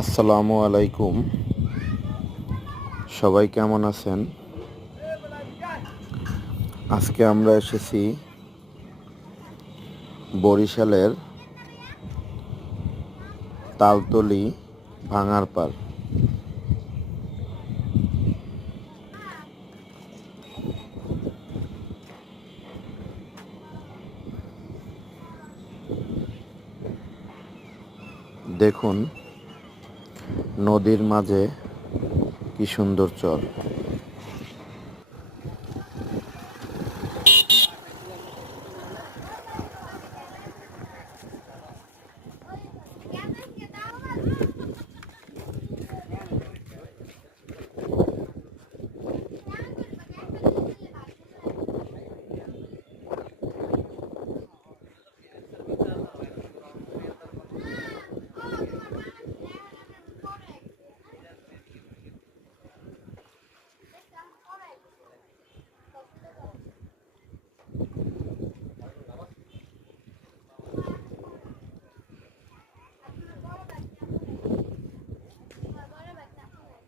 আসসালামু আলাইকুম। সবাই কেমন আছেন? আজকে আমরা এসেছি বরিশালের তালতলী ভাঙারপাড়। দেখুন নদীর মাঝে কি সুন্দর চর।